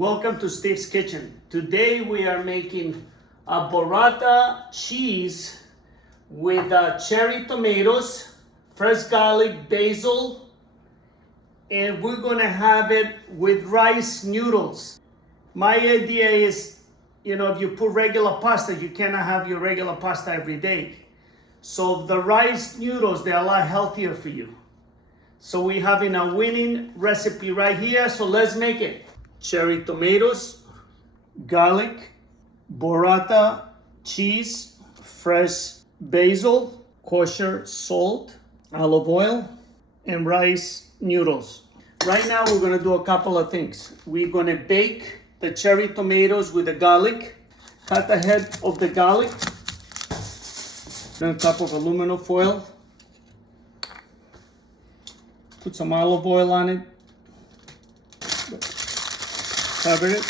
Welcome to Steve's Kitchen. Today we are making a burrata cheese with cherry tomatoes, fresh garlic, basil, and we're gonna have it with rice noodles. My idea is, if you put regular pasta, you cannot have your regular pasta every day. So the rice noodles, they're a lot healthier for you. So we're having a winning recipe right here, so let's make it. Cherry tomatoes, garlic, burrata, cheese, fresh basil, kosher salt, olive oil, and rice noodles. Right now we're gonna do a couple of things. We're gonna bake the cherry tomatoes with the garlic. Cut the head of the garlic. On top of aluminum foil. Put some olive oil on it. Cover it.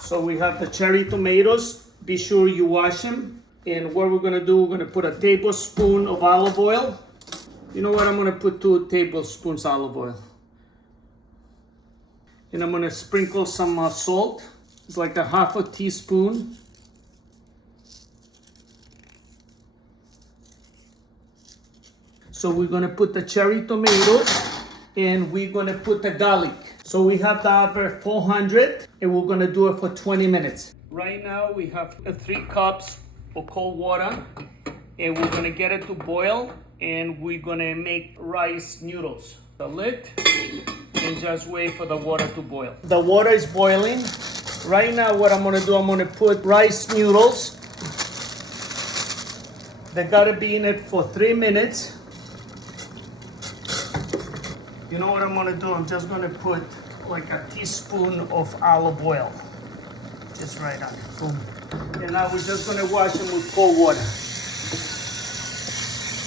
So we have the cherry tomatoes. Be sure you wash them. And what we're gonna do, we're gonna put a tablespoon of olive oil. You know what, I'm gonna put 2 tablespoons olive oil. And I'm gonna sprinkle some salt. It's like a half a teaspoon. So we're gonna put the cherry tomatoes and we're gonna put the garlic. So we have the oven 400 and we're gonna do it for 20 minutes. Right now we have 3 cups of cold water and we're gonna get it to boil and we're gonna make rice noodles. The lid and just wait for the water to boil. The water is boiling. Right now what I'm gonna do, I'm gonna put rice noodles. They gotta be in it for 3 minutes. You know what I'm gonna do? I'm just gonna put like a teaspoon of olive oil. Just right on it, boom. And now we're just gonna wash them with cold water.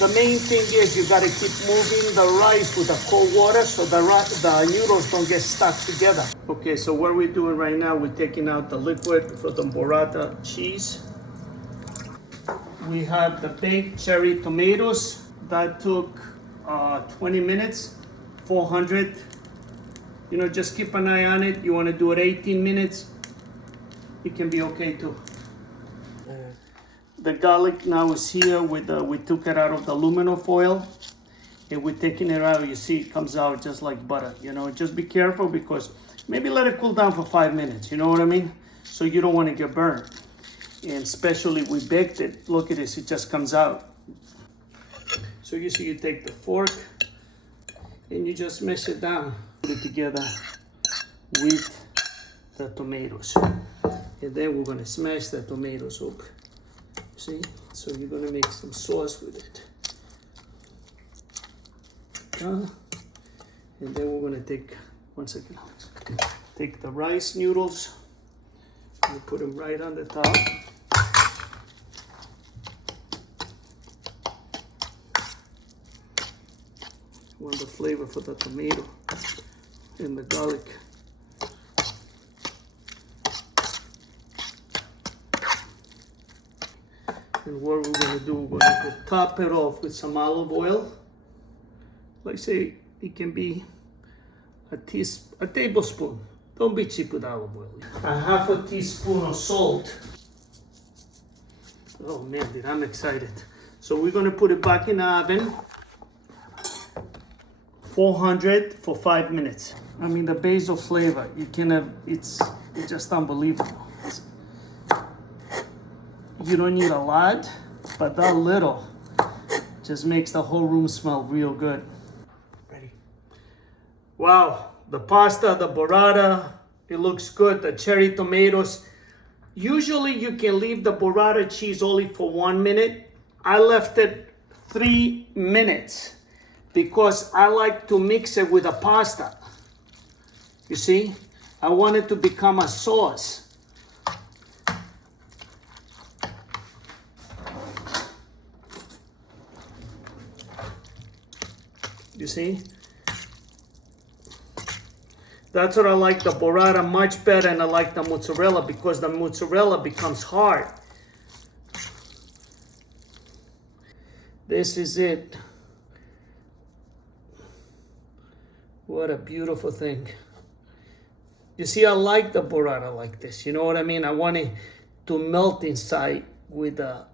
The main thing is you gotta keep moving the rice with the cold water so the noodles don't get stuck together. Okay, so what we're doing right now, we're taking out the liquid for the burrata cheese. We have the baked cherry tomatoes. That took 20 minutes. 400. Just keep an eye on it. You want to do it 18 minutes, it can be okay too. The garlic now is here with we took it out of the aluminum foil and we're taking it out. You see it comes out just like butter. Just be careful because maybe let it cool down for 5 minutes. You know what I mean? So you don't want to get burned. And especially we baked it. Look at this, it just comes out. So you see, you take the fork and you just mash it down, put it together with the tomatoes. And then we're gonna smash the tomatoes up. See? So you're gonna make some sauce with it. And then we're gonna take, once again, take the rice noodles and put them right on the top. Want the flavor for the tomato and the garlic. And what we're gonna do, we're gonna top it off with some olive oil. Like say, it can be a tablespoon. Don't be cheap with olive oil. A half a teaspoon of salt. Oh man, dude, I'm excited. So we're gonna put it back in the oven. 400 for 5 minutes. I mean, the basil flavor, it's just unbelievable. You don't need a lot, but that little just makes the whole room smell real good. Ready? Wow, the pasta, the burrata, it looks good. The cherry tomatoes. Usually you can leave the burrata cheese only for 1 minute. I left it 3 minutes. Because I like to mix it with the pasta. You see? I want it to become a sauce. You see? That's what I like the burrata much better, and I like the mozzarella because the mozzarella becomes hard. This is it. What a beautiful thing. You see, I like the burrata like this. You know what I mean? I want it to melt inside with the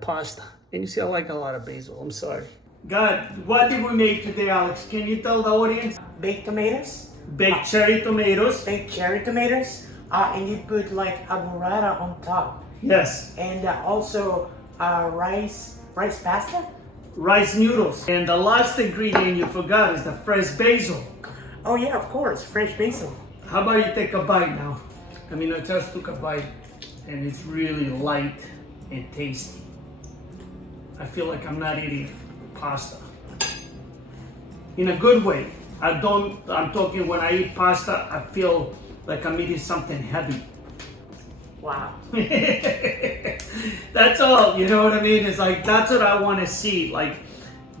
pasta. And you see, I like a lot of basil. I'm sorry. God, what did we make today, Alex? Can you tell the audience? Baked tomatoes. Baked cherry tomatoes. Baked cherry tomatoes. And you put like a burrata on top. Yes. And also rice pasta. Rice noodles. And the last ingredient you forgot is the fresh basil. Oh yeah, of course, fresh basil. How about you take a bite now? I mean, I just took a bite and it's really light and tasty. I feel like I'm not eating pasta. In a good way. I'm talking when I eat pasta, I feel like I'm eating something heavy. Wow. That's all, you know what I mean? It's like, that's what I want to see. Like,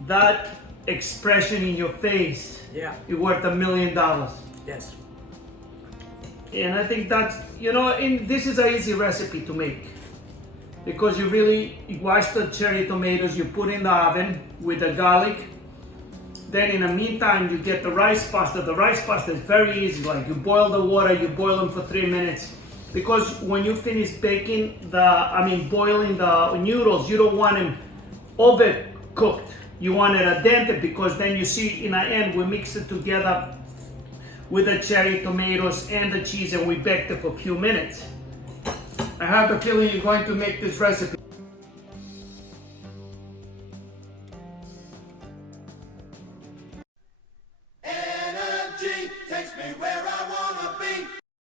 that expression in your face. Yeah. You're worth $1 million. Yes. And I think that's, you know, this is an easy recipe to make. Because you wash the cherry tomatoes, you put in the oven with the garlic. Then in the meantime, you get the rice pasta. The rice pasta is very easy. Like, you boil the water, you boil them for 3 minutes. Because when you finish boiling the noodles, you don't want them overcooked. You want it al dente, because then you see in the end, we mix it together with the cherry tomatoes and the cheese, and we baked it for a few minutes. I have a feeling you're going to make this recipe.